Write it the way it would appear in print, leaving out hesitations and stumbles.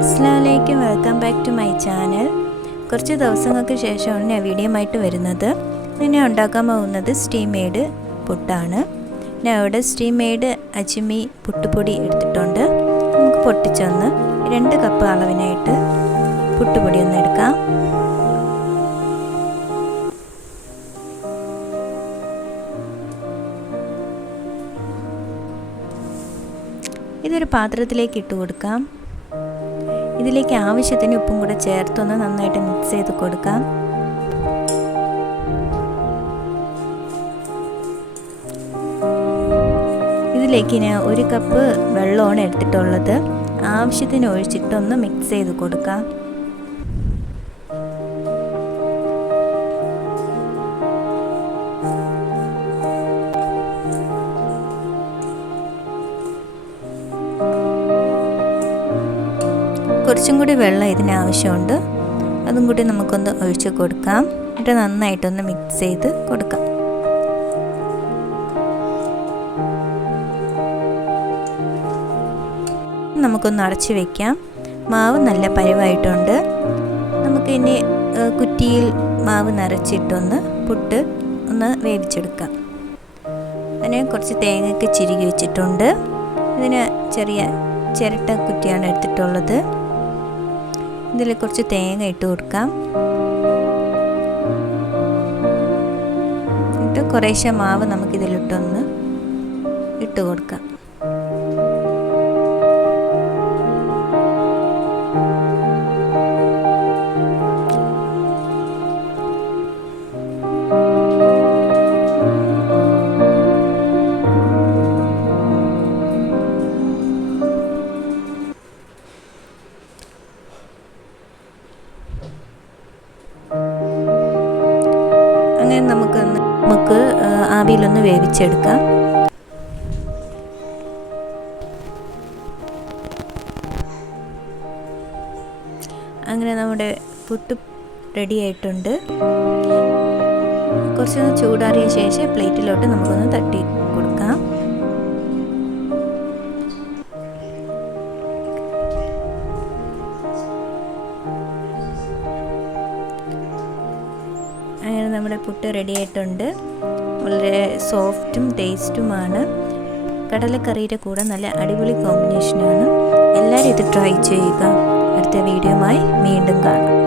അസ്സലാമലൈക്കും, welcome back to my channel. കുറച്ച് ദിവസങ്ങൾക്ക് ശേഷമാണ് ഞാൻ വീഡിയോ ആയിട്ട് വരുന്നത്. ഞാൻ ഉണ്ടാക്കാൻ പോകുന്നത് സ്റ്റീം മെയ്ഡ് പുട്ടാണ്. ഞാൻ ഇവിടെ സ്റ്റീം മെയ്ഡ് അജ്മി പുട്ടുപൊടി എടുത്തിട്ടുണ്ട്. നമുക്ക് പൊട്ടിച്ചൊന്ന് 2 കപ്പ് അളവിനായിട്ട് പുട്ടുപൊടി ഒന്ന് എടുക്കാം. ഇതൊരു പാത്രത്തിലേക്ക് ഇട്ട് കൊടുക്കാം. ഇതിലേക്ക് ആവശ്യത്തിന് ഉപ്പും കൂടെ ചേർത്തൊന്ന് നന്നായിട്ട് മിക്സ് ചെയ്ത് കൊടുക്കാം. ഇതിലേക്ക് ഞാൻ 1 കപ്പ് വെള്ളമാണ് എടുത്തിട്ടുള്ളത്. ആവശ്യത്തിന് ഒഴിച്ചിട്ടൊന്ന് മിക്സ് ചെയ്ത് കൊടുക്കാം. കുറച്ചും കൂടി വെള്ളം ഇതിനാവശ്യമുണ്ട്. അതും കൂടി നമുക്കൊന്ന് ഒഴിച്ച് കൊടുക്കാം. എന്നിട്ട് നന്നായിട്ടൊന്ന് മിക്സ് ചെയ്ത് കൊടുക്കാം. നമുക്കൊന്ന് അടച്ച് വയ്ക്കാം. മാവ് നല്ല പരുവായിട്ടുണ്ട്. നമുക്കിനി കുറ്റിയിൽ മാവ് നിറച്ചിട്ടൊന്ന് പുട്ട് ഒന്ന് വേവിച്ചെടുക്കാം. അതിന് കുറച്ച് തേങ്ങയൊക്കെ ചിരുകി വെച്ചിട്ടുണ്ട്. ഇതിന് ചെറിയ ചിരട്ട കുറ്റിയാണ് എടുത്തിട്ടുള്ളത്. ഇതിൽ കുറച്ച് തേങ്ങ ഇട്ട് കൊടുക്കാം. എന്നിട്ട് കുറേശ്ശെ മാവ് നമുക്കിതിലിട്ടൊന്ന് ഇട്ട് കൊടുക്കാം. അങ്ങനെ നമുക്ക് ആവിയിലൊന്ന് വേവിച്ചെടുക്കാം. അങ്ങനെ നമ്മുടെ പുട്ട് റെഡി ആയിട്ടുണ്ട്. കുറച്ചൊന്ന് ചൂടാറിയ ശേഷം പ്ലേറ്റിലോട്ട് നമുക്കൊന്ന് തട്ടി കൊടുക്കാം. അങ്ങനെ നമ്മുടെ പുട്ട് റെഡി ആയിട്ടുണ്ട്. വളരെ സോഫ്റ്റും ടേസ്റ്റുമാണ്. കടലക്കറിയുടെ കൂടെ നല്ല അടിപൊളി കോമ്പിനേഷനാണ്. എല്ലാവരും ഇത് ട്രൈ ചെയ്യുക. അടുത്ത വീഡിയോയുമായി വീണ്ടും കാണാം.